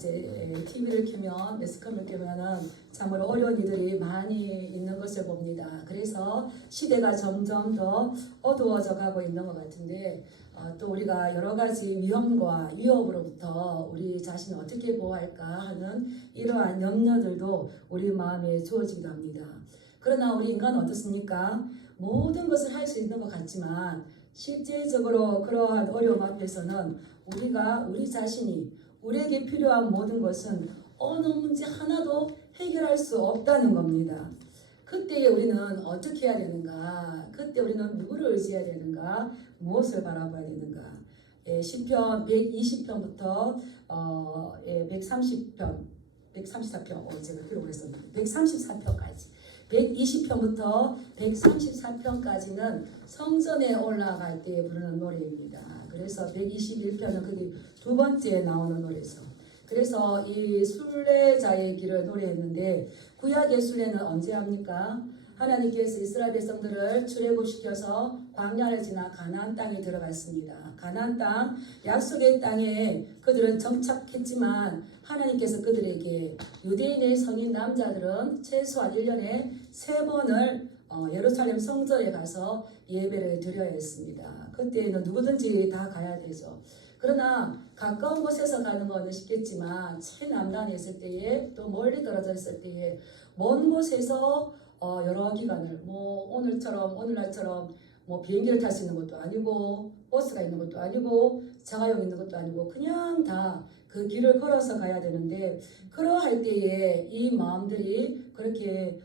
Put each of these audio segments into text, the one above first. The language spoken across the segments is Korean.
이제 TV를 켜면 매스컴을 켜면은 참으로 어려운 이들이 많이 있는 것을 봅니다. 그래서 시대가 점점 더 어두워져 가고 있는 것 같은데 또 우리가 여러 가지 위험과 위협으로부터 우리 자신을 어떻게 보호할까 하는 이러한 염려들도 우리 마음에 주어지기도 합니다. 그러나 우리 인간은 어떻습니까? 모든 것을 할 수 있는 것 같지만 실제적으로 그러한 어려움 앞에서는 우리가 우리 자신이 우리에게 필요한 모든 것은 어느 문제 하나도 해결할 수 없다는 겁니다. 그때에 우리는 어떻게 해야 되는가? 그때 우리는 누구를 의지해야 되는가? 무엇을 바라봐야 되는가? 시편 120편부터 130편, 134편, 제가 기록을 했었는데 134편까지 120편부터 134편까지는 성전에 올라갈 때 부르는 노래입니다. 그래서 121편은 거기 두 번째 나오는 노래죠. 그래서 이 순례자의 길을 노래했는데 구약의 순례는 언제 합니까? 하나님께서 이스라엘 백성들을 출애굽시켜서 광야를 지나 가나안 땅에 들어갔습니다. 가나안 땅, 약속의 땅에 그들은 정착했지만 하나님께서 그들에게 유대인의 성인 남자들은 최소한 1년에 3번을 예루살렘 성전에 가서 예배를 드려야 했습니다. 그때는 누구든지 다 가야 되죠. 그러나 가까운 곳에서 가는 것은 쉽겠지만 최남단에 있을 때에 또 멀리 떨어져 있을 때에 먼 곳에서 여러 기간을 오늘날처럼 비행기를 탈 수 있는 것도 아니고 버스가 있는 것도 아니고 자가용 있는 것도 아니고 그냥 다 그 길을 걸어서 가야 되는데 그러할 때에 이 마음들이 그렇게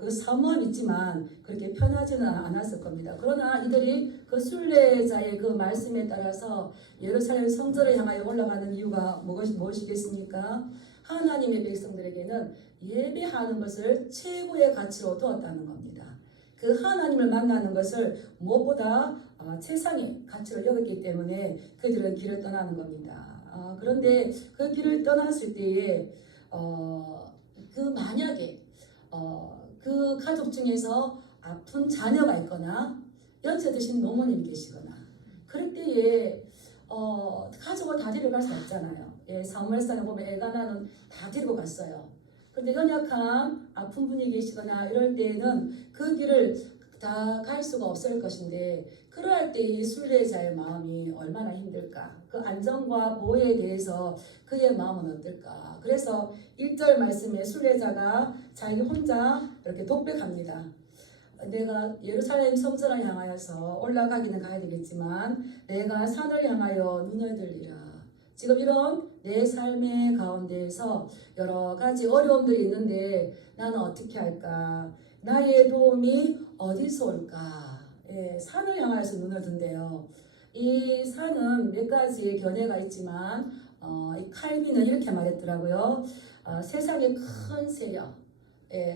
그 사모함이 있지만 그렇게 편하지는 않았을 겁니다. 그러나 이들이 그 순례자의 그 말씀에 따라서 예루살렘 성전을 향하여 올라가는 이유가 무엇이겠습니까? 하나님의 백성들에게는 예배하는 것을 최고의 가치로 두었다는 겁니다. 그 하나님을 만나는 것을 무엇보다 최상의 가치로 여겼기 때문에 그들은 길을 떠나는 겁니다. 그런데 그 길을 떠났을 때에 만약에 그 가족 중에서 아픈 자녀가 있거나 연세 드신 노모님이 계시거나 그럴 때에 가족을 다 데려갈 수 없잖아요. 사무엘상에 보면 엘가나는 다 데리고 갔어요. 그런데 연약한 아픈 분이 계시거나 이럴 때에는 그 길을 다 갈 수가 없을 것인데 그럴 때 이 순례자의 마음이 얼마나 힘들까? 그 안전과 보호에 대해서 그의 마음은 어떨까? 그래서 1절 말씀에 순례자가 자기 혼자 이렇게 독백합니다. 내가 예루살렘 성전을 향하여서 올라가기는 가야 되겠지만 내가 산을 향하여 눈을 들리라. 지금 이런 내 삶의 가운데에서 여러 가지 어려움들이 있는데 나는 어떻게 할까? 나의 도움이 어디서 올까? 산을 향하여서 눈을 든대요. 이 산은 몇 가지의 견해가 있지만 이 칼빈은 이렇게 말했더라고요. 세상의 큰 세력,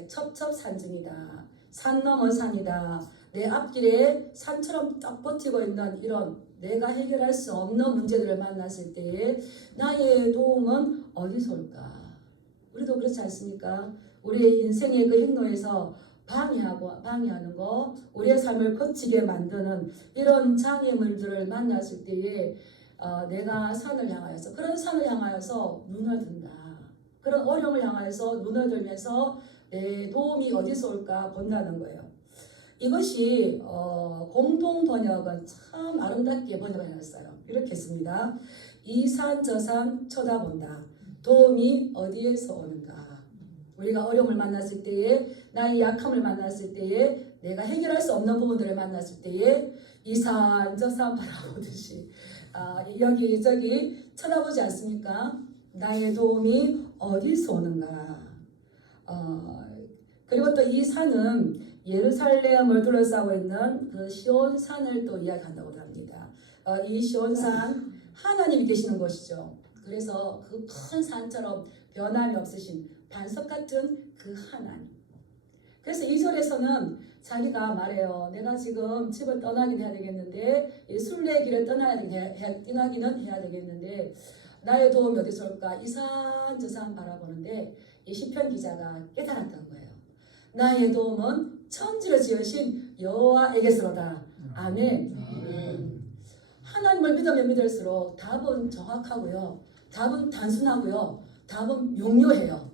첩첩산중이다. 산 넘어 산이다. 내 앞길에 산처럼 딱 버티고 있는 이런 내가 해결할 수 없는 문제들을 만났을 때에 나의 도움은 어디서 올까? 우리도 그렇지 않습니까? 우리의 인생의 그 행로에서 방해하는 거, 우리의 삶을 거치게 만드는 이런 장애물들을 만났을 때에 내가 그런 산을 향하여서 눈을 든다. 그런 어려움을 향하여서 눈을 들면서 내 도움이 어디서 올까 본다는 거예요. 이것이 공동 번역은 참 아름답게 번역을 해놨어요. 이렇게 했습니다. 이 산 저 산 쳐다본다. 도움이 어디에서 오는가? 우리가 어려움을 만났을 때에 나의 약함을 만났을 때에 내가 해결할 수 없는 부분들을 만났을 때에 이 산 저 산 바라보듯이 여기저기 쳐다보지 않습니까? 나의 도움이 어디서 오는가? 그리고 또 이 산은 예루살렘을 둘러싸고 있는 그 시온산을 또 이야기한다고 합니다. 이 시온산 하나님이 계시는 곳이죠. 그래서 그 큰 산처럼 변함이 없으신 반석 같은 그 하나님. 그래서 2절에서는 자기가 말해요. 내가 지금 집을 떠나긴 해야 되겠는데 이 순례길을 떠나기는 해야 되겠는데 나의 도움이 어디서 올까? 이 산 저 산 바라보는데 이 시편 기자가 깨달았던 거예요. 나의 도움은 천지를 지으신 여호와에게서로다. 아멘. 하나님을 믿으면 믿을수록 답은 정확하고요. 답은 단순하고요. 답은 명료해요.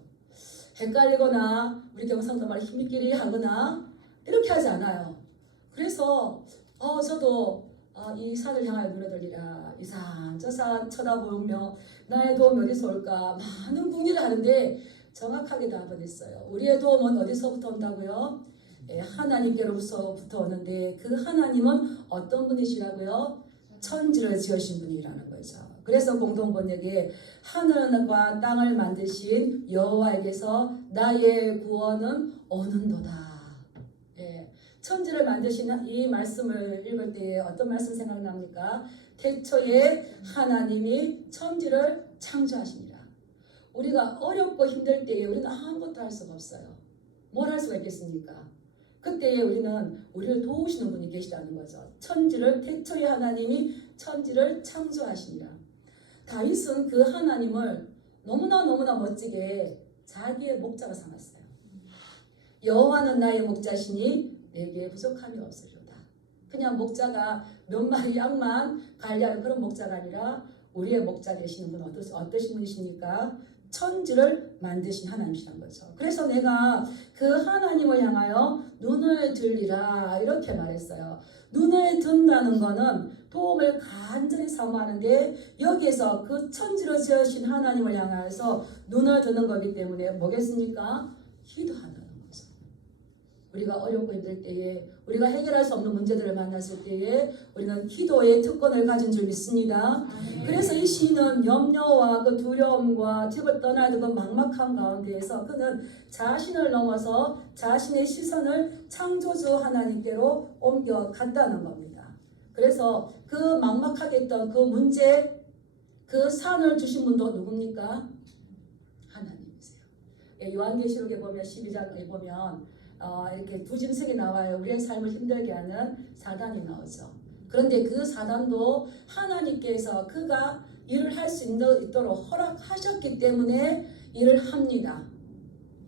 헷갈리거나 우리 경상도 말 힘있기리 하거나 이렇게 하지 않아요. 그래서 저도 이 산을 향하여 눈을 들리라. 이 산 저 산 쳐다보며 나의 도움이 어디서 올까. 많은 궁리를 하는데 정확하게 답은 있어요. 우리의 도움은 어디서부터 온다고요? 하나님께로부터 오는데 그 하나님은 어떤 분이시라고요? 천지를 지으신 분이라는 거죠. 그래서 공동번역에 하늘과 땅을 만드신 여호와에게서 나의 구원은 오는도다. 천지를 만드신 이 말씀을 읽을 때 어떤 말씀 생각납니까? 태초에 하나님이 천지를 창조하십니다. 우리가 어렵고 힘들 때에 우리는 아무것도 할 수가 없어요. 뭘 할 수가 있겠습니까? 그때에 우리를 도우시는 분이 계시다는 거죠. 태초에 하나님이 천지를 창조하십니다. 다윗은 그 하나님을 너무나 멋지게 자기의 목자로 삼았어요. 여호와는 나의 목자시니 내게 부족함이 없으리로다. 그냥 목자가 몇 마리 양만 관리하는 그런 목자가 아니라 우리의 목자 되시는 분은 어떠신 분이십니까? 천지를 만드신 하나님이시란 거죠. 그래서 내가 그 하나님을 향하여 눈을 들리라 이렇게 말했어요. 눈을 든다는 거는 도움을 간절히 사모하는데 여기에서 그 천지를 지으신 하나님을 향하여서 눈을 드는 거기 때문에 뭐겠습니까? 기도하는 거죠. 우리가 어렵고 힘들 때에 우리가 해결할 수 없는 문제들을 만났을 때에 우리는 기도의 특권을 가진 줄 믿습니다. 그래서 이 시인은 염려와 그 두려움과 집을 떠나야 되는 막막한 가운데에서 그는 자신을 넘어서 자신의 시선을 창조주 하나님께로 옮겨갔다는 겁니다. 그래서 그 막막하게 했던 그 문제, 그 산을 주신 분도 누굽니까? 하나님이세요. 요한계시록에 보면 12장에 보면 이렇게 두 짐승이 나와요. 우리의 삶을 힘들게 하는 사단이 나오죠. 그런데 그 사단도 하나님께서 그가 일을 할 수 있도록 허락하셨기 때문에 일을 합니다.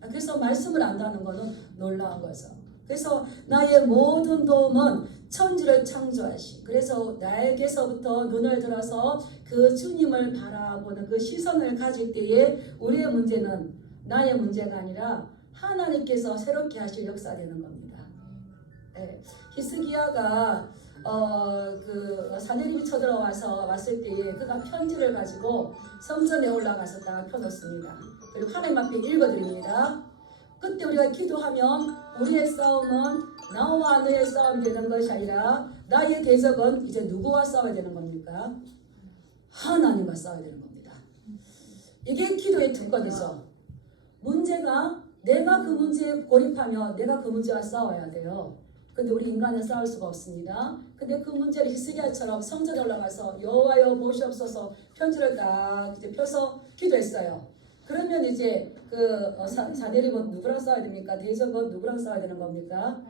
그래서 말씀을 안다는 것은 놀라운 거죠. 그래서 나의 모든 도움은 천지를 창조하신, 그래서 나에게서부터 눈을 들어서 그 주님을 바라보는 그 시선을 가질 때에 우리의 문제는 나의 문제가 아니라 하나님께서 새롭게 하실 역사되는 겁니다. 히스기야가 그 사내립이 쳐들어와서 왔을 때에 그가 편지를 가지고 성전에 올라가서 딱 펴놓습니다. 그리고 하나님 앞에 읽어드립니다. 그때 우리가 기도하면 우리의 싸움은 나와 너의 싸움이 되는 것이 아니라 나의 대적은 이제 누구와 싸워야 되는 겁니까? 하나님과 싸워야 되는 겁니다. 이게 기도의 특권이죠. 문제가 내가 그 문제에 고립하며 내가 그 문제와 싸워야 돼요. 근데 우리 인간은 싸울 수가 없습니다. 근데 그 문제를 히스기야처럼 성전에 올라가서 여호와여 보시옵소서 편지를 딱 이제 펴서 기도했어요. 그러면 이제 그 사내립은 누구랑 싸워야 됩니까? 대적은 누구랑 싸워야 되는 겁니까?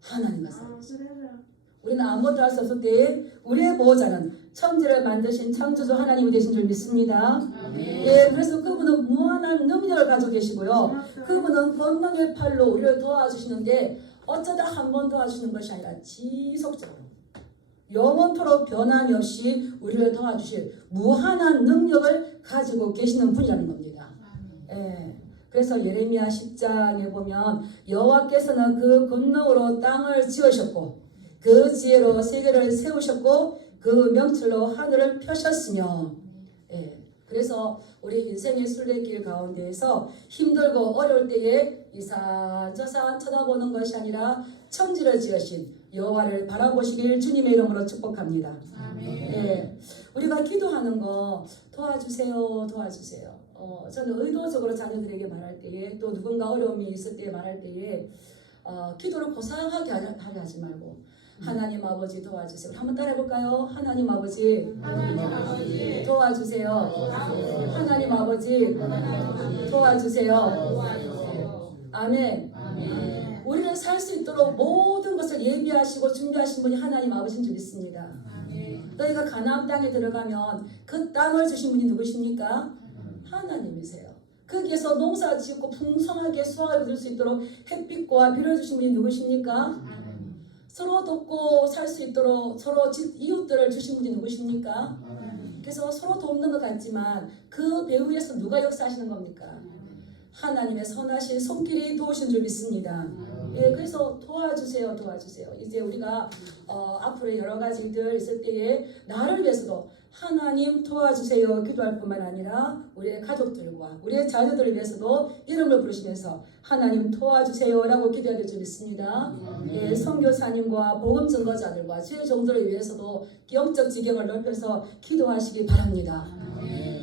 하나님과 싸워야 돼요. 우리는 아무것도 할 수 없을 때 우리의 보호자는 천지를 만드신 창조주 하나님이 되신 줄 믿습니다. 그래서 그분은 무한한 능력을 가지고 계시고요. 그분은 권능의 팔로 우리를 도와주시는데 어쩌다 한 번 도와주시는 것이 아니라 지속적으로 영원토록 변함이 없이 우리를 도와주실 무한한 능력을 가지고 계시는 분이라는 겁니다. 그래서 예레미야 10장에 보면 여호와께서는 그 권능으로 땅을 지으셨고 그 지혜로 세계를 세우셨고 그 명철로 하늘을 펴셨으며 그래서 우리 인생의 순례길 가운데에서 힘들고 어려울 때에 이 산 저 산 쳐다보는 것이 아니라 천지를 지으신 여호와를 바라보시길 주님의 이름으로 축복합니다. 우리가 기도하는 거 도와주세요. 저는 의도적으로 자녀들에게 말할 때에 또 누군가 어려움이 있을 때 말할 때에 기도를 고상하게 하지 말고 하나님 아버지 도와주세요. 한번 따라해볼까요? 하나님 아버지 도와주세요. 하나님 아버지 도와주세요. 아멘. 우리는 살 수 있도록 모든 것을 예비하시고 준비하신 분이 하나님 아버지인 줄 믿습니다. 너희가 가나안 땅에 들어가면 그 땅을 주신 분이 누구십니까? 하나님이세요. 거기에서 농사 짓고 풍성하게 수확을 얻을 수 있도록 햇빛과 비를 주신 분이 누구십니까? 서로 돕고 살 수 있도록 서로 이웃들을 주신 분이 누구십니까? 그래서 서로 돕는 것 같지만 그 배후 위에서 누가 역사하시는 겁니까? 하나님의 선하신 손길이 도우신 줄 믿습니다. 예, 그래서 도와주세요. 이제 우리가 앞으로 여러 가지 일들 있을 때에 나를 위해서도 하나님 도와주세요 기도할 뿐만 아니라 우리의 가족들과 우리의 자녀들을 위해서도 이름을 부르시면서 하나님 도와주세요라고 기도해야 될 줄 믿습니다. 예, 선교사님과 복음 증거자들과 주의 종들을 위해서도 영적 지경을 넓혀서 기도하시기 바랍니다.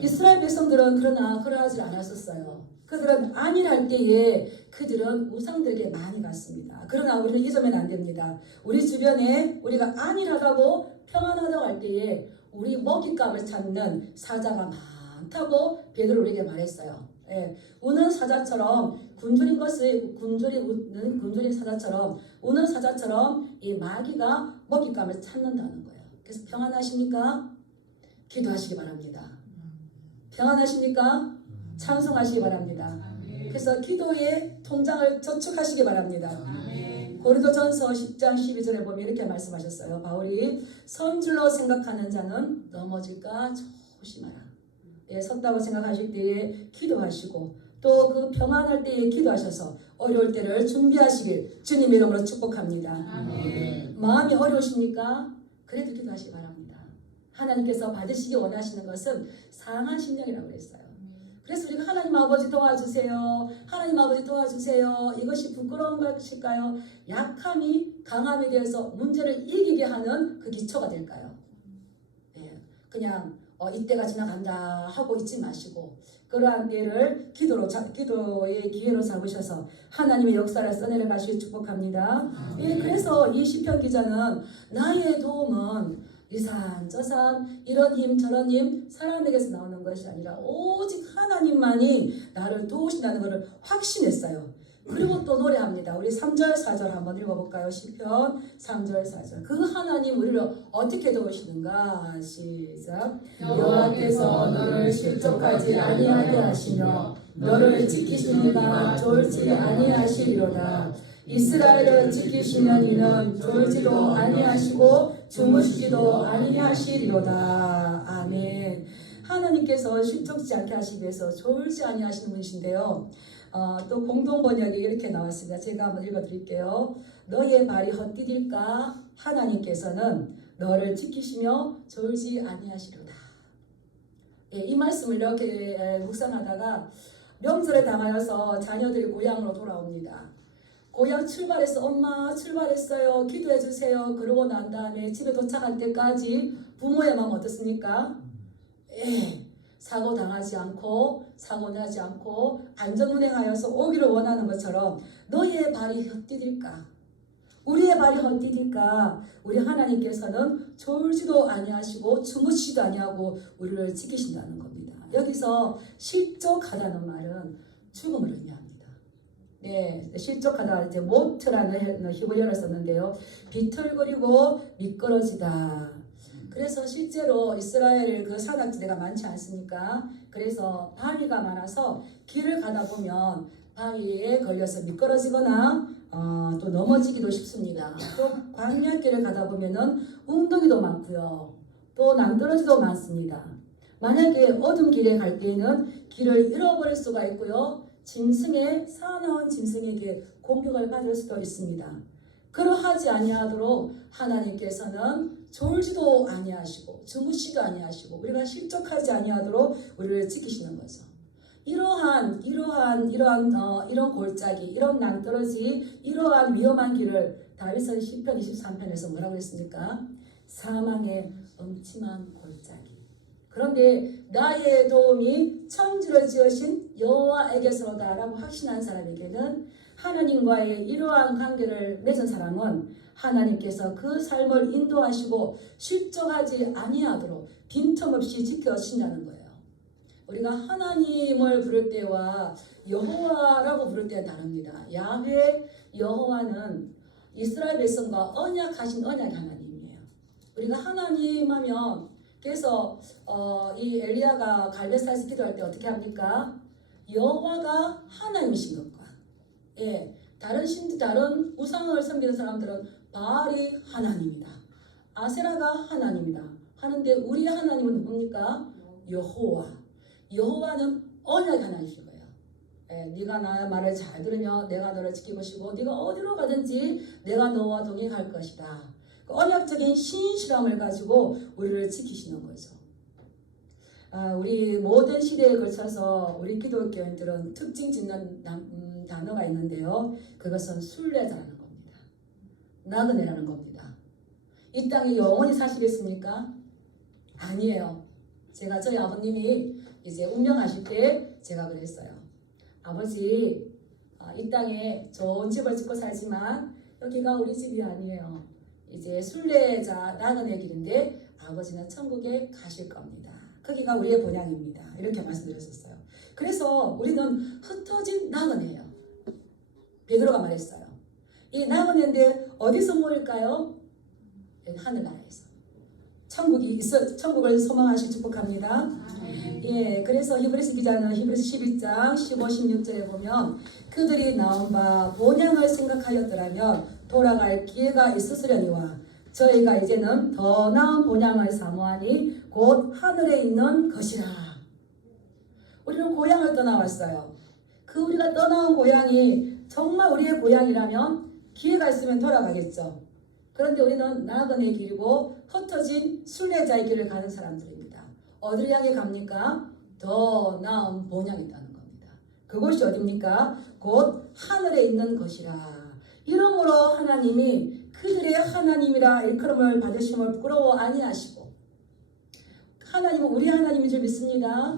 이스라엘 백성들은 그러나 그러하지 않았었어요. 그들은 안일할 때에 그들은 우상들에게 많이 갔습니다. 그러나 우리는 잊으면 안 됩니다. 우리 주변에 우리가 안일하다고 평안하다고 할 때에 우리 먹잇감을 찾는 사자가 많다고 베드로 우리에게 말했어요. 예, 우는 사자처럼 굶주린 사자처럼 우는 사자처럼 이 마귀가 먹잇감을 찾는다는 거예요. 그래서 평안하십니까? 기도하시기 바랍니다. 평안하십니까? 찬송하시기 바랍니다. 그래서 기도의 통장을 저축하시기 바랍니다. 고린도전서 10장 12절에 보면 이렇게 말씀하셨어요. 바울이 선줄로 생각하는 자는 넘어질까 조심하라. 예, 섰다고 생각하실 때에 기도하시고 또 그 평안할 때에 기도하셔서 어려울 때를 준비하시길 주님의 이름으로 축복합니다. 마음이 어려우십니까? 그래도 기도하시기 바랍니다. 하나님께서 받으시기 원하시는 것은 상한 심령이라고 그랬어요. 그래서 우리가 하나님 아버지 도와주세요. 하나님 아버지 도와주세요. 이것이 부끄러운 것일까요? 약함이 강함에 대해서 문제를 이기게 하는 그 기초가 될까요? 예, 그냥 이때가 지나간다 하고 있지 마시고 그러한 때를 기도의 기회로 삼으셔서 하나님의 역사를 써내려 가시길 축복합니다. 예, 그래서 이 시편 기자는 나의 도움은 이 산, 저 산, 이런 힘, 저런 힘, 사람에게서 나오는 것이 아니라 오직 하나님만이 나를 도우신다는 것을 확신했어요. 그리고 또 노래합니다. 우리 3절, 4절 한번 읽어볼까요? 시편 3절, 4절. 그 하나님 우리를 어떻게 도우시는가? 시작. 여호와께서 너를 실족하지 아니하게 하시며 너를 지키시니가 졸지 아니하시리로다. 이스라엘을 지키시면 이는 졸지도 아니하시고 주무시지도 아니하시리로다. 아멘. 하나님께서 실족지 않게 하시기 위해서 졸지 아니하시는 분이신데요. 또 공동번역이 이렇게 나왔습니다. 제가 한번 읽어드릴게요. 너의 발이 헛디딜까? 하나님께서는 너를 지키시며 졸지 아니하시리로다. 예, 이 말씀을 이렇게 묵상하다가 명절에 당하여서 자녀들이 고향으로 돌아옵니다. 고향 출발해서 엄마 출발했어요. 기도해 주세요. 그러고 난 다음에 집에 도착할 때까지 부모의 마음 어떻습니까? 예, 사고 당하지 않고 사고 나지 않고 안전운행하여서 오기를 원하는 것처럼 너의 발이 헛디딜까? 우리의 발이 헛디딜까? 우리 하나님께서는 졸지도 아니하시고 주무시지도 아니하고 우리를 지키신다는 겁니다. 여기서 실족하다는 말은 죽음을 의미합니다. 네, 실족하다 이제 모트라는 히브리어를 썼는데요. 비틀거리고 미끄러지다. 그래서 실제로 이스라엘 그 산악지대가 많지 않습니까? 그래서 바위가 많아서 길을 가다 보면 바위에 걸려서 미끄러지거나 또 넘어지기도 쉽습니다. 또 광야길을 가다 보면은 웅덩이도 많고요. 또 낭떠러지도 많습니다. 만약에 어두운 길에 갈 때에는 길을 잃어버릴 수가 있고요. 사나운 짐승에게 공격을 받을 수도 있습니다. 그러하지 아니하도록 하나님께서는 졸지도 아니하시고 주무시도 아니하시고 우리가 실족하지 아니하도록 우리를 지키시는 거죠. 이런 골짜기, 이런 낭떠러지, 이러한 위험한 길을 다윗은 시편 23편에서 뭐라고 했습니까? 사망의 음침한 골짜기. 그런데 나의 도움이 천지를 지으신 여호와에게서로다라고 확신한 사람에게는 하나님과의 이러한 관계를 맺은 사람은 하나님께서 그 삶을 인도하시고 실족하지 아니하도록 빈틈없이 지켜주신다는 거예요. 우리가 하나님을 부를 때와 여호와라고 부를 때는 다릅니다. 야훼 여호와는 이스라엘 백성과 언약하신 언약 하나님이에요. 우리가 하나님 하면 그래서 이 엘리야가 갈멜산에서 기도할 때 어떻게 합니까? 여호와가 하나님이신 것과 예, 다른 우상을 섬기는 사람들은 바알이 하나님이다. 아세라가 하나님이다. 하는데 우리 하나님은 누굽니까? 여호와. 여호와는 언약 하나이신 거예요. 네가 나의 말을 잘 들으면 내가 너를 지킬 것이고 네가 어디로 가든지 내가 너와 동행할 것이다. 그 언약적인 신실함을 가지고 우리를 지키시는 거죠. 우리 모든 시대에 걸쳐서 우리 기독교인들은 특징 짓는 단어가 있는데요. 그것은 순례자라는 겁니다. 나그네라는 겁니다. 이 땅에 영원히 사시겠습니까? 아니에요. 제가 저희 아버님이 이제 운명하실 때 제가 그랬어요. 아버지, 이 땅에 좋은 집을 짓고 살지만 여기가 우리 집이 아니에요. 이제 순례자 나그네 길인데 아버지는 천국에 가실 겁니다. 거기가 우리의 본향입니다. 이렇게 말씀드렸었어요. 그래서 우리는 흩어진 나그네예요. 베드로가 말했어요. 이 나그네인데 어디서 모일까요? 하늘나라에서. 천국을 소망하시 축복합니다. 예, 그래서 히브리서 기자는 히브리서 12장 15, 16절에 보면 그들이 나온 바 본향을 생각하였더라면 돌아갈 기회가 있으려니와 저희가 이제는 더 나은 본향을 사모하니 곧 하늘에 있는 것이라. 우리는 고향을 떠나왔어요. 그 우리가 떠나온 고향이 정말 우리의 고향이라면 기회가 있으면 돌아가겠죠. 그런데 우리는 나그네의 길이고 흩어진 순례자의 길을 가는 사람들입니다. 어디를 향해 갑니까? 더 나은 본향이 있다는 겁니다. 그곳이 어디입니까? 곧 하늘에 있는 것이라. 이러므로 하나님이 그들의 하나님이라 일컬음을 받으심을 부끄러워 아니하시고, 하나님은 우리 하나님인 줄 믿습니다.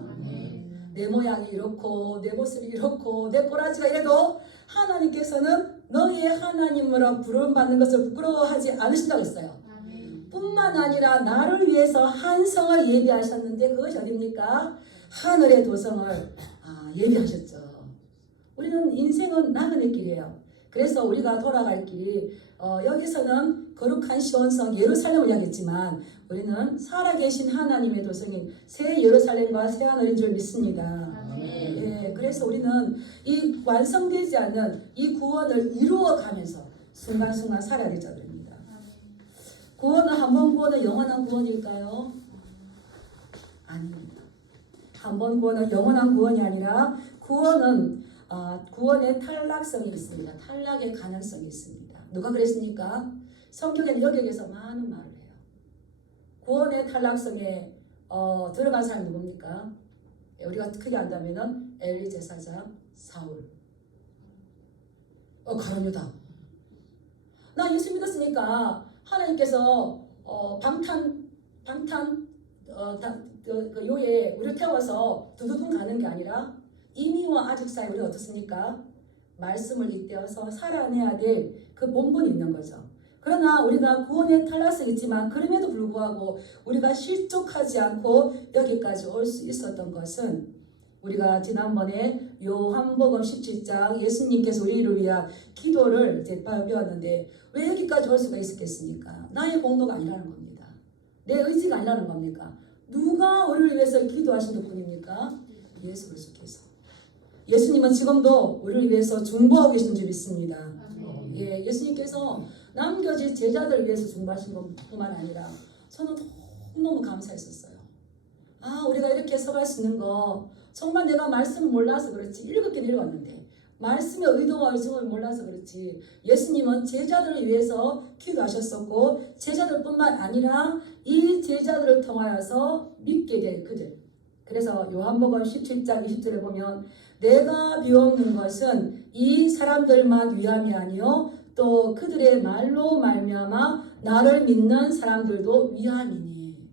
내 모양이 이렇고 내 모습이 이렇고 내 꼬라지가 이래도 하나님께서는 너희의 하나님으로 부름받는 것을 부끄러워하지 않으신다고 했어요. 뿐만 아니라 나를 위해서 한 성을 예비하셨는데 그것이 어디입니까? 하늘의 도성을 예비하셨죠. 우리는 인생은 나그네 길이에요. 그래서 우리가 돌아갈 길이 여기서는 거룩한 시온성 예루살렘을 향했지만 우리는 살아계신 하나님의 도성인 새 예루살렘과 새 하늘인 줄 믿습니다. 예, 그래서 우리는 이 완성되지 않는 이 구원을 이루어가면서 순간순간 살아야 될 자들입니다. 구원은 한 번 구원은 영원한 구원일까요? 아닙니다. 한 번 구원은 영원한 구원이 아니라 구원은 구원의 탈락성이 있습니다. 탈락의 가능성이 있습니다. 누가 그랬습니까? 성경에는 여기에서 많은 말을 해요. 구원의 탈락성에 들어간 사람이 누굽니까? 우리가 크게 안다면은 엘리 제사장 사울, 가룟유다. 나 예수 믿었으니까 하나님께서 그 요에 우리를 태워서 두두둥 가는 게 아니라 이미와 아직 사이 우리 어떻습니까? 말씀을 잇대어서 살아내야 될 그 본분이 있는 거죠. 그러나 우리가 구원의 탈락성이 있지만 그럼에도 불구하고 우리가 실족하지 않고 여기까지 올 수 있었던 것은 우리가 지난번에 요한복음 17장 예수님께서 우리를 위한 기도를 배웠는데 왜 여기까지 올 수가 있었겠습니까? 나의 공로가 아니라는 겁니다. 내 의지가 아니라는 겁니까? 누가 우리를 위해서 기도하신 분입니까? 예수 그리스도께서. 예수님은 지금도 우리를 위해서 중보하고 계신 줄 믿습니다. 예, 예수님께서 남겨진 제자들을 위해서 중보하신 것뿐만 아니라 저는 너무 감사했었어요. 우리가 이렇게 서갈 수 있는 거 정말 내가 말씀을 몰라서 그렇지 읽었긴 읽었는데 말씀의 의도와 의중을 몰라서 그렇지 예수님은 제자들을 위해서 기도하셨었고 제자들뿐만 아니라 이 제자들을 통하여서 믿게 될 그들. 그래서 요한복음 17장 20절에 보면 내가 비옵는 것은 이 사람들만 위함이 아니요 또 그들의 말로 말미암아 나를 믿는 사람들도 위함이니.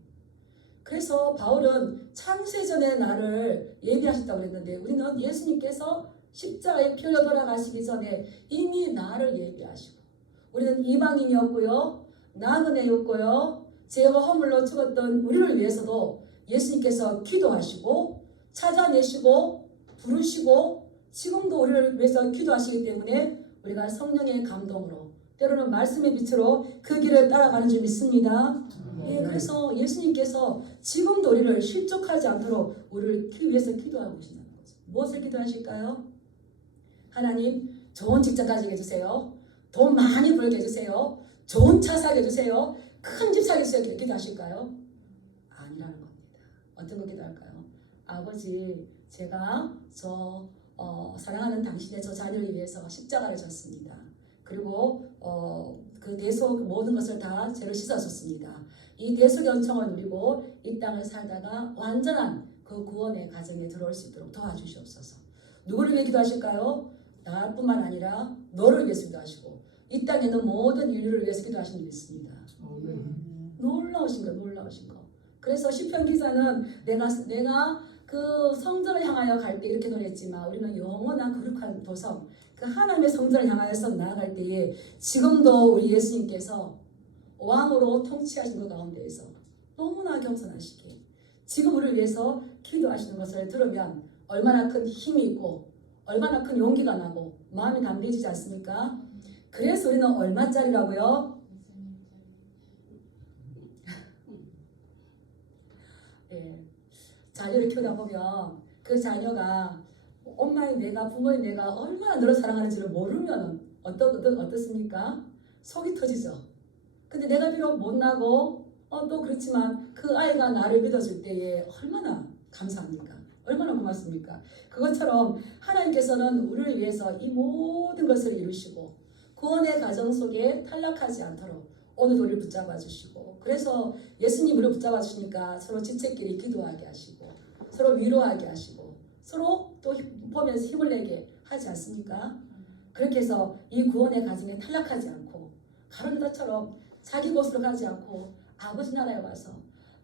그래서 바울은 창세전에 나를 예비하셨다고 그랬는데 우리는 예수님께서 십자가에 피 흘려 돌아가시기 전에 이미 나를 예비하시고 우리는 이방인이었고요 나그네였고요 죄와 허물로 죽었던 우리를 위해서도 예수님께서 기도하시고 찾아내시고 부르시고 지금도 우리를 위해서 기도하시기 때문에 우리가 성령의 감동으로 때로는 말씀의 빛으로 그 길을 따라가는 줄 믿습니다. 예, 그래서 예수님께서 지금도 우리를 실족하지 않도록 우리를 위해서 기도하고 계신다는 거죠. 무엇을 기도하실까요? 하나님 좋은 직장 가지게 해주세요. 돈 많이 벌게 해주세요. 좋은 차 사게 해주세요. 큰 집 사게 해주세요. 기도하실까요? 어떤 거 기도할까요? 아버지, 제가 사랑하는 당신의 저 자녀를 위해서 십자가를 졌습니다. 그리고 그 대속 모든 것을 다 죄를 씻어줬습니다. 이 대속의 은총을 누리고 이 땅을 살다가 완전한 그 구원의 가정에 들어올 수 있도록 도와주시옵소서. 누구를 위해 기도하실까요? 나뿐만 아니라 너를 위해서 기도하시고 이 땅에 있는 모든 인류를 위해서 기도하시는 줄 믿습니다. 놀라우신 거, 놀라우신 거. 그래서 시편 기자는 내가 그 성전을 향하여 갈 때 이렇게 노래했지만 우리는 영원한 거룩한 도성, 그 하나님의 성전을 향하여서 나아갈 때에 지금도 우리 예수님께서 왕으로 통치하시는 것 가운데에서 너무나 겸손하시게 지금 우리를 위해서 기도하시는 것을 들으면 얼마나 큰 힘이 있고 얼마나 큰 용기가 나고 마음이 담대해지지 않습니까? 그래서 우리는 얼마짜리라고요? 네. 자녀를 키우다 보면 그 자녀가 엄마인 내가 부모인 내가 얼마나 너를 사랑하는지를 모르면 어떻습니까? 속이 터지죠. 근데 내가 비록 못나고 또 그렇지만 그 아이가 나를 믿어줄 때에 얼마나 감사합니까? 얼마나 고맙습니까? 그것처럼 하나님께서는 우리를 위해서 이 모든 것을 이루시고 구원의 가정 속에 탈락하지 않도록 오늘도 우리를 붙잡아 주시고 그래서 예수님 우리를 붙잡아 주시니까 서로 지체끼리 기도하게 하시고 서로 위로하게 하시고 서로 또 보면서 힘을 내게 하지 않습니까? 그렇게 해서 이 구원의 가정에 탈락하지 않고 가룟유다처럼 자기 곳으로 가지 않고 아버지 나라에 와서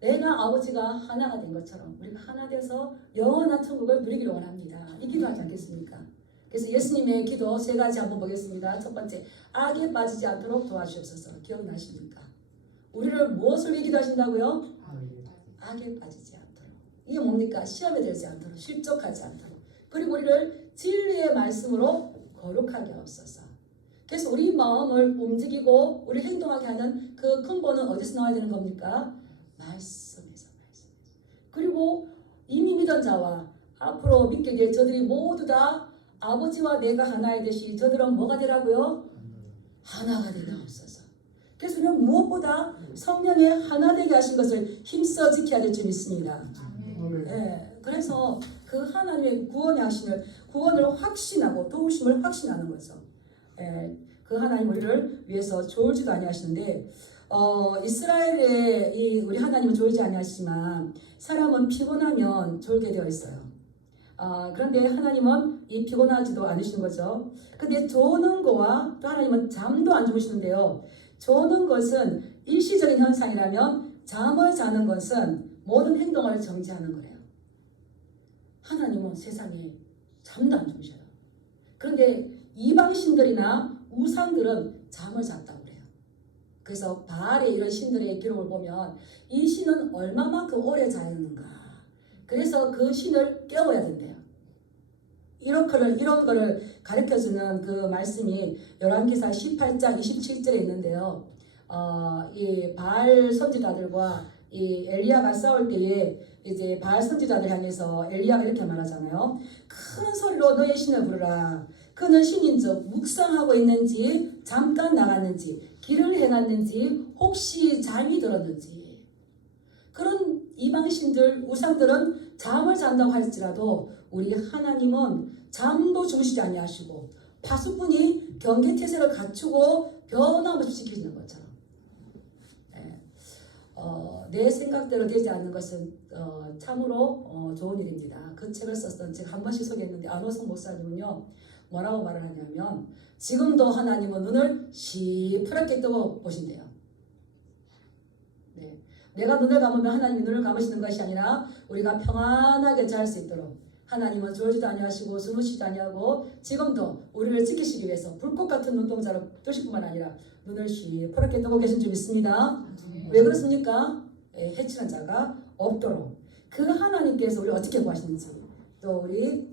내가 아버지가 하나가 된 것처럼 우리가 하나 돼서 영원한 천국을 누리기를 원합니다. 이 기도하지 않겠습니까? 그래서 예수님의 기도 세 가지 한번 보겠습니다. 첫 번째, 악에 빠지지 않도록 도와주옵소서. 기억나십니까? 우리를 무엇을 위해 기도하신다고요? 악에 빠지지 않도록. 이게 뭡니까? 시험에 들지 않도록, 실족하지 않도록. 그리고 우리를 진리의 말씀으로 거룩하게 하옵소서. 그래서 우리 마음을 움직이고 우리 행동하게 하는 그 근본은 어디서 나와야 되는 겁니까? 말씀에서. 그리고 이미 믿은 자와 앞으로 믿게 될 저들이 모두 다 아버지와 내가 하나이듯이 저들은 뭐가 되라고요? 하나가 되옵소서. 그래서 우리는 무엇보다 성령의 하나 되게 하신 것을 힘써 지켜야 될 줄 믿습니다. 네, 그래서 그 하나님의 구원의 하심을 구원을 확신하고 도우심을 확신하는 거죠. 그 하나님 우리를 위해서 졸지도 아니하시는데 이스라엘의 우리 하나님은 졸지 아니하시지만 사람은 피곤하면 졸게 되어 있어요. 그런데 하나님은 이 피곤하지도 않으시는 거죠. 근데 조는 거와 또 하나님은 잠도 안 주무시는데요. 조는 것은 일시적인 현상이라면 잠을 자는 것은 모든 행동을 정지하는 거래요. 하나님은 세상에 잠도 안 주무셔요. 그런데 이방신들이나 우상들은 잠을 잤다고 그래요. 그래서 바알의 이런 신들의 기록을 보면 이 신은 얼마만큼 오래 자였는가. 그래서 그 신을 깨워야 된대요. 이런 거를 가르쳐주는 그 말씀이 열왕기사 18장 27절에 있는데요. 이 바알 선지자들과 이 엘리야가 싸울 때에 이제 바알 선지자들 향해서 엘리야가 이렇게 말하잖아요. 큰 소리로 너의 신을 부르라. 그는 신인즉 묵상하고 있는지 잠깐 나갔는지 길을 행했는지 혹시 잠이 들었는지. 그런 이방신들 우상들은 잠을 잔다고 할지라도 우리 하나님은 잠도 주무시지 아니하시고 파수꾼이 경계태세를 갖추고 변함없이 지키시는 것처럼 내 생각대로 되지 않는 것은 참으로 좋은 일입니다. 그 책을 썼던 제가 한 번씩 소개했는데 안호성 목사님은요 뭐라고 말을 하냐면 지금도 하나님은 눈을 시퍼렇게 뜨고 보신대요. 네. 내가 눈을 감으면 하나님이 눈을 감으시는 것이 아니라 우리가 평안하게 잘 수 있도록 하나님은 졸지도 아니하시고 주무시지도 아니하고 지금도 우리를 지키시기 위해서 불꽃 같은 눈동자로 뜨실 뿐만 아니라 눈을 시퍼렇게 뜨고 계신 줄 믿습니다. 왜 그렇습니까? 해치는 자가 없도록. 그 하나님께서 우리 어떻게 구하시는지 또 우리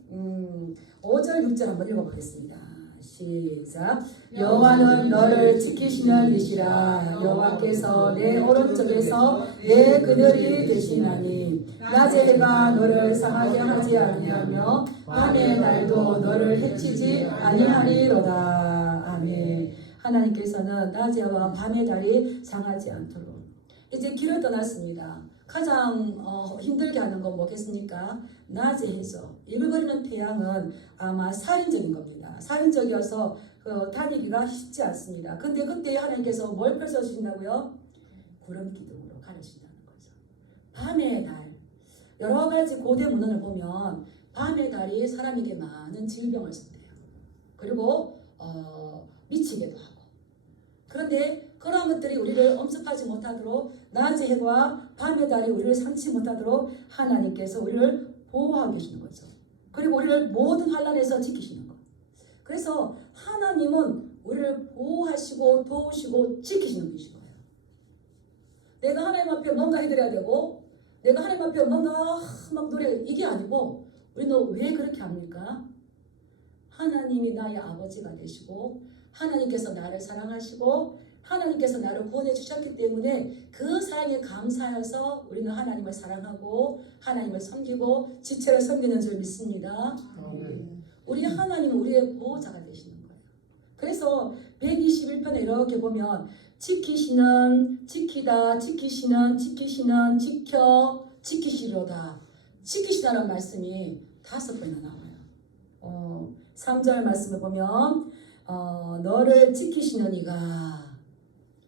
5절 6절 한번 읽어보겠습니다. 시작. 여호와는 너를 지키시는 이시라. 여호와께서 내 오른쪽에서 내 그늘이 되시나니 낮에 해가 너를 상하게 하지 아니하며 밤의 날도 너를 해치지 아니하리로다. 아멘. 하나님께서는 낮에와 밤의 달이 상하지 않도록 이제 길을 떠났습니다. 가장 힘들게 하는 건 뭐겠습니까? 낮에 해서 이글거리는 태양은 아마 살인적인 겁니다. 살인적이어서 다니기가 쉽지 않습니다. 근데 그때 하나님께서 뭘 펼쳐주신다고요? 구름 기둥으로 가르친다는 거죠. 밤의 달, 여러 가지 고대 문헌을 보면 밤의 달이 사람에게 많은 질병을 줬대요. 그리고 미치게도 하고. 그런데 그러한 것들이 우리를 엄습하지 못하도록 낮의 해와 밤의 달이 우리를 상치 못하도록 하나님께서 우리를 보호하고 계시는 거죠. 그리고 우리를 모든 환난에서 지키시는 것. 그래서 하나님은 우리를 보호하시고 도우시고 지키시는 분이신 거예요. 내가 하나님 앞에 뭔가 해드려야 되고 내가 하나님 앞에 뭔가 막 노래 이게 아니고 우리는 왜 그렇게 합니까? 하나님이 나의 아버지가 되시고 하나님께서 나를 사랑하시고 하나님께서 나를 구원해 주셨기 때문에 그 사랑에 감사해서 우리는 하나님을 사랑하고 하나님을 섬기고 지체를 섬기는 줄 믿습니다. 우리 하나님은 우리의 보호자가 되시는 거예요. 그래서 121편에 이렇게 보면 지키시는, 지키다, 지키시는, 지키시는, 지켜, 지키시로다. 지키시다는 말씀이 5번이나 나와요. 3절 말씀을 보면 너를 지키시는 이가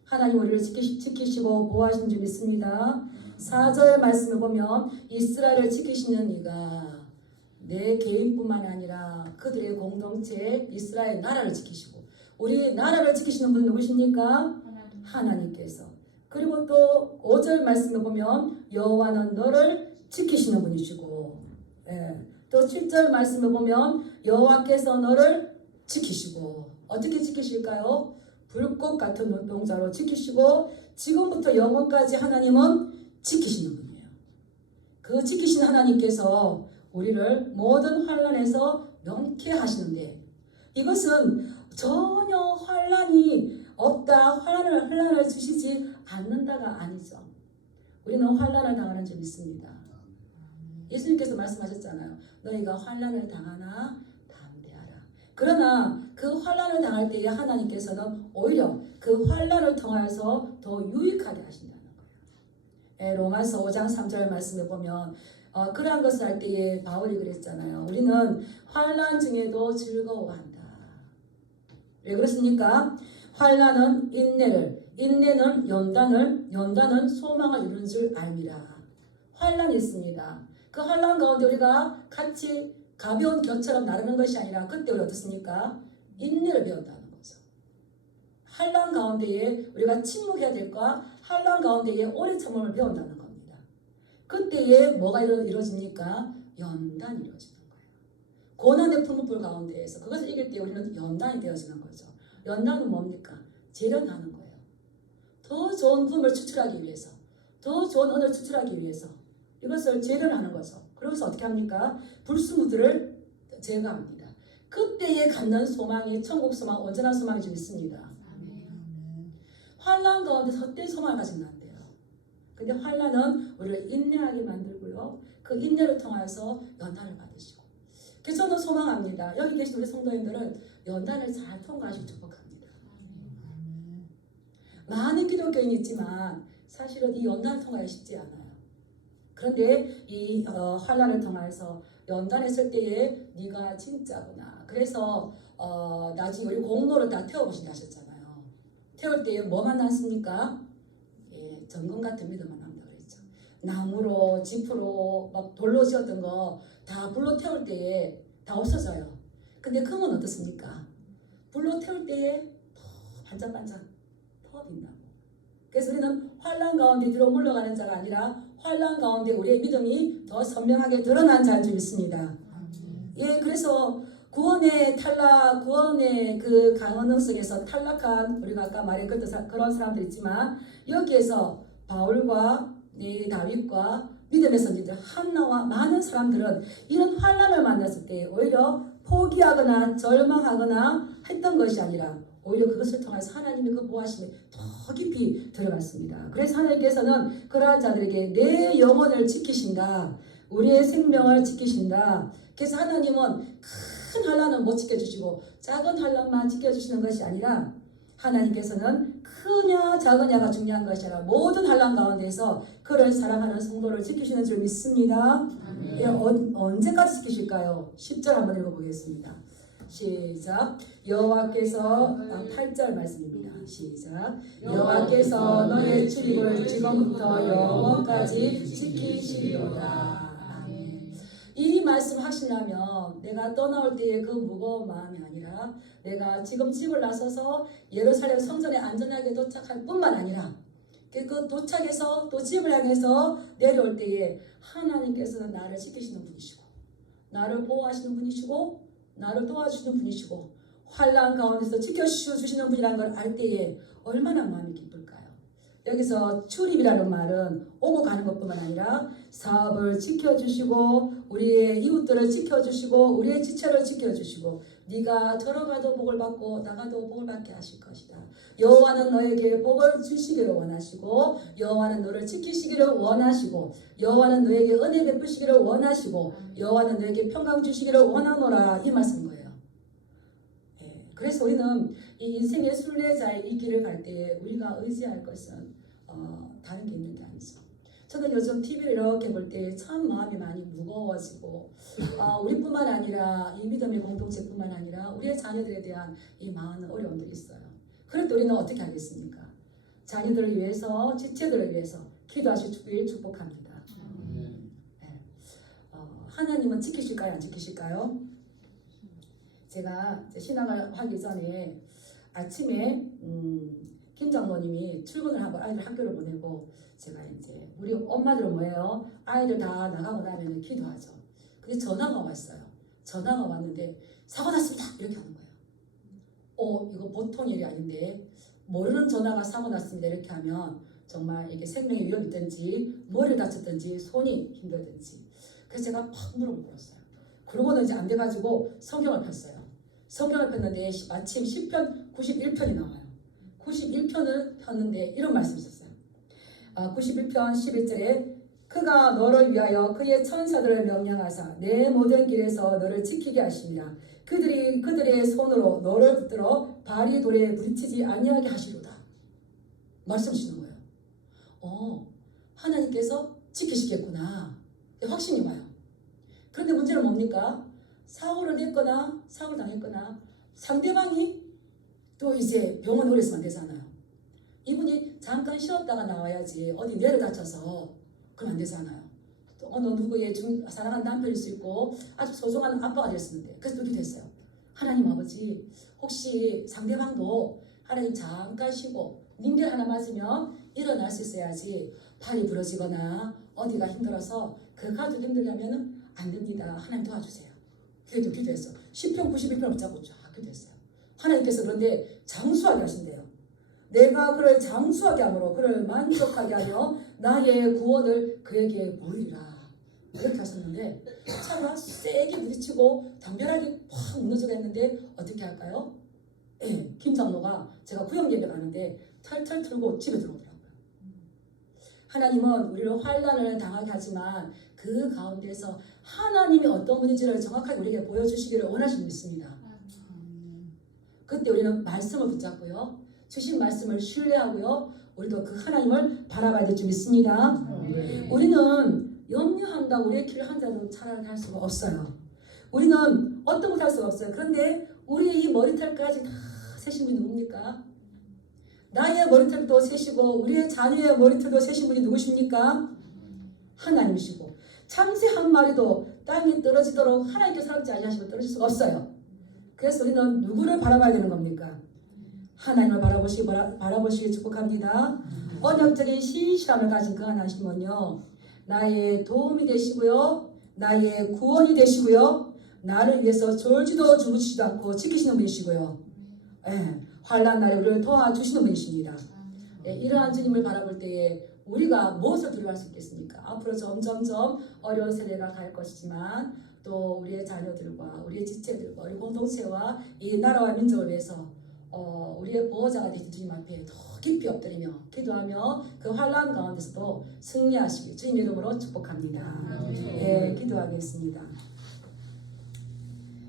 하나님 우리를 지키시고 보호하시는 줄 믿습니다. 4절 말씀을 보면 이스라엘을 지키시는 이가 내 개인뿐만 아니라 그들의 공동체 이스라엘 나라를 지키시고 우리 나라를 지키시는 분은 누구십니까? 하나님께서. 그리고 또 5절 말씀을 보면 여호와는 너를 지키시는 분이시고 또 7절 말씀을 보면 여호와께서 너를 지키시고 어떻게 지키실까요? 불꽃 같은 눈동자로 지키시고 지금부터 영원까지 하나님은 지키시는 분이에요. 그 지키신 하나님께서 우리를 모든 환난에서 명케 하시는데 이것은 전혀 환난이 없다, 환난을 주시지 않는다가 아니죠. 우리는 환난을 당하는 줄 믿습니다. 예수님께서 말씀하셨잖아요. 너희가 환난을 당하나 담대하라. 그러나 그 환난을 당할 때에 하나님께서는 오히려 그 환난을 통해서 더 유익하게 하신다는 거예요. 로마서 5장 3절 말씀에 보면 그러한 것을 할 때에 바울이 그랬잖아요. 우리는 환난 중에도 즐거워한다. 왜 그렇습니까? 환난은 인내를, 인내는 연단을, 연단은 소망을 이루는 줄 알미라. 환난이 있습니다. 그 환난 가운데 우리가 같이 가벼운 겨처럼 나르는 것이 아니라 그때 우리 어떻습니까? 인내를 배운다는 거죠. 환난 가운데에 우리가 침묵해야 될까? 환난 가운데에 오래 참음을 배운다는 겁니다. 그때에 뭐가 이루어집니까? 연단이 이루어지는 거예요. 고난의 풀무불 가운데에서 그것을 이길 때 우리는 연단이 되어지는 거죠. 연단은 뭡니까? 재련하는 거예요. 더 좋은 품을 추출하기 위해서, 더 좋은 언어를 추출하기 위해서 이것을 재련하는 거죠. 그래서 어떻게 합니까? 불순물들을 제거합니다. 그때에 갖는 소망이 천국 소망, 온전한 소망이 좀 있습니다. 환난 가운데 헛된 소망을 가지면 안 돼요. 근데 환난은 우리를 인내하게 만들고요. 그 인내를 통해서 연단을 받으시고. 그래서 저는 소망합니다. 여기 계신 우리 성도님들은 연단을 잘 통과하시고 축복합니다. 많은 기독교인이 있지만 사실은 이 연단을 통과하기 쉽지 않아요. 그런데 이 환난을 통해서 연단했을 때에 네가 진짜구나. 그래서 나중에 우리 공로를 다 태워보신다 하셨잖아요. 태울 때에 뭐만 남습니까? 예, 정금 같은 믿음만 남다 그랬죠. 나무로 지프로 막 돌로 지었던 거 다 불로 태울 때에 다 없어져요. 근데 금은 어떻습니까? 불로 태울 때에 더 반짝반짝 더 빛나고. 그래서 우리는 환난 가운데 뒤로 물러가는 자가 아니라 환난 가운데 우리의 믿음이 더 선명하게 드러난 자인 줄 믿습니다. 예, 그래서 구원의 탈락, 구원의 그 강언 속에서 탈락한 우리가 아까 말했던 그런 사람들 있지만 여기에서 바울과 다윗과 믿음의 선지자 한나와 많은 사람들은 이런 환난을 만났을 때 오히려 포기하거나 절망하거나 했던 것이 아니라 오히려 그것을 통해서 하나님의 그 보호하심이 더 깊이 들어갔습니다. 그래서 하나님께서는 그러한 자들에게 내 영혼을 지키신다. 우리의 생명을 지키신다. 그래서 하나님은 큰 환난은 못 지켜주시고 작은 환난만 지켜주시는 것이 아니라 하나님께서는 크냐 작으냐가 중요한 것이 아니라 모든 환난 가운데서 그를 사랑하는 성도를 지키시는 줄 믿습니다. 예, 언제까지 지키실까요? 10절 한번 읽어보겠습니다. 시작. 여호와께서 8절 말씀입니다. 시작. 여호와께서 너의 출입을 지금부터 영원까지 지키시리로다. 아멘. 이 말씀 하시려면 내가 떠나올 때의 그 무거운 마음이 아니라 내가 지금 집을 나서서 예루살렘 성전에 안전하게 도착할 뿐만 아니라 그 도착해서 또 집을 향해서 내려올 때에 하나님께서는 나를 지키시는 분이시고 나를 보호하시는 분이시고 나를 도와주시는 분이시고 환난 가운데서 지켜주시는 분이라는 걸 알 때에 얼마나 마음이 기쁠까요? 여기서 출입이라는 말은 오고 가는 것뿐만 아니라 사업을 지켜주시고 우리의 이웃들을 지켜주시고 우리의 지체를 지켜주시고 네가 들어가도 복을 받고 나가도 복을 받게 하실 것이다. 여호와는 너에게 복을 주시기를 원하시고 여호와는 너를 지키시기를 원하시고 여호와는 너에게 은혜 베푸시기를 원하시고 여호와는 너에게 평강 주시기를 원하노라 이 말씀인 거예요. 그래서 우리는 이 인생의 순례자의 이 길을 갈 때 우리가 의지할 것은 다른 게 있는 게 아니죠. 저는 요즘 TV를 이렇게 볼 때 참 마음이 많이 무거워지고 우리뿐만 아니라 이 믿음의 공동체뿐만 아니라 우리의 자녀들에 대한 이 많은 어려움들이 있어요. 그럴 때 우리는 어떻게 하겠습니까? 자녀들을 위해서 지체들을 위해서 기도하시길 축복합니다. 네. 하나님은 지키실까요? 안 지키실까요? 제가 신학을 하기 전에 아침에 김 장로님이 출근을 하고 아이들 학교를 보내고 제가 이제 우리 엄마들은 뭐예요? 아이들 다 나가고 나면 기도하죠. 근데 전화가 왔어요. 전화가 왔는데 사고 났습니다 이렇게 하는 거예요. 이거 보통 일이 아닌데 모르는 전화가 사고 났습니다 이렇게 하면 정말 이게 생명의 위협이 있든지 머리를 다쳤든지 손이 힘들든지 그래서 제가 팍 물어봤어요. 그러고는 이제 안 돼가지고 성경을 폈어요. 성경을 폈는데 마침 시편 91편이 나와요. 91편을 폈는데 이런 말씀이 있었어요. 91편 11절에 그가 너를 위하여 그의 천사들을 명령하사 내 모든 길에서 너를 지키게 하시니라. 그들의 손으로 너를 붙들어 발이 돌에 부딪히지 아니하게 하시로다. 말씀 주시는 거예요. 하나님께서 지키시겠구나. 확신이 와요. 그런데 문제는 뭡니까? 사고를 냈거나 사고를 당했거나 상대방이 또 이제 병원에 오래 있으면 안 되잖아요. 이분이 잠깐 쉬었다가 나와야지 어디 내려 다쳐서 그럼 안 되잖아요. 또 어느 누구의 사랑하는 남편일 수 있고 아주 소중한 아빠가 될 수 있는데 그래서 그렇게 됐어요. 하나님 아버지 혹시 상대방도 하나님 잠깐 쉬고 링겔 하나 맞으면 일어날 수 있어야지 팔이 부러지거나 어디가 힘들어서 그 가족 힘들게 하면 안 됩니다. 하나님 도와주세요. 그래도 기도했어. 10편 91편 붙잡고 쫙 기도했어요. 하나님께서 그런데 장수하게 하신대요. 내가 그를 장수하게 함으로 그를 만족하게 하며 나의 구원을 그에게 보이리라. 이렇게 하셨는데 차가 세게 부딪히고 담벼락이 팍 무너져가 있는데 어떻게 할까요? 김 장로가 제가 구역 예배 가는데 털털 틀고 집에 들어오더라고요. 하나님은 우리를 환난을 당하게 하지만 그 가운데서 하나님이 어떤 분인지를 정확하게 우리에게 보여주시기를 원하시는 믿습니다. 그때 우리는 말씀을 붙잡고요. 주신 말씀을 신뢰하고요. 우리도 그 하나님을 바라봐야 될 줄 믿습니다. 우리는 염려한다고 우리의 길을 한 자도 차라리 할 수가 없어요. 우리는 어떤 것도 할 수가 없어요. 그런데 우리의 이 머리털까지 다 세신 분이 누굽니까? 나의 머리털도 세시고 우리의 자녀의 머리털도 세신 분이 누구십니까? 하나님이시고 참새 한 마리도 땅에 떨어지도록 하나님께서 허락지 아니하시고 떨어질 수가 없어요. 그래서 우리는 누구를 바라봐야 되는 겁니까? 하나님을 바라보시길 축복합니다. 언약적인 신실함을 가진 그 하나님은요 나의 도움이 되시고요 나의 구원이 되시고요 나를 위해서 졸지도 주무시지도 않고 지키시는 분이시고요 환난 날에 우리를 도와주시는 분이십니다. 이러한 주님을 바라볼 때에 우리가 무엇을 두려워할 수 있겠습니까? 앞으로 점점점 어려운 세대가 갈 것이지만 또 우리의 자녀들과 우리의 지체들과 우리 공동체와 이 나라와 민족을 위해서 우리의 보호자가 되신 주님 앞에 더 깊이 엎드리며 기도하며 그 환난 가운데서도 승리하시길 주님의 이름으로 축복합니다. 기도하겠습니다.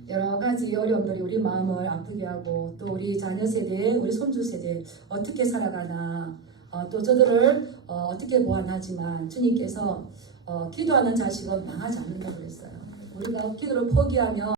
여러 가지 어려움들이 우리 마음을 아프게 하고 또 우리 자녀 세대, 우리 손주 세대 어떻게 살아가나 또 저들을 어떻게 보완하지만 주님께서 기도하는 자식은 망하지 않는다고 그랬어요. 우리가 기도를 포기하면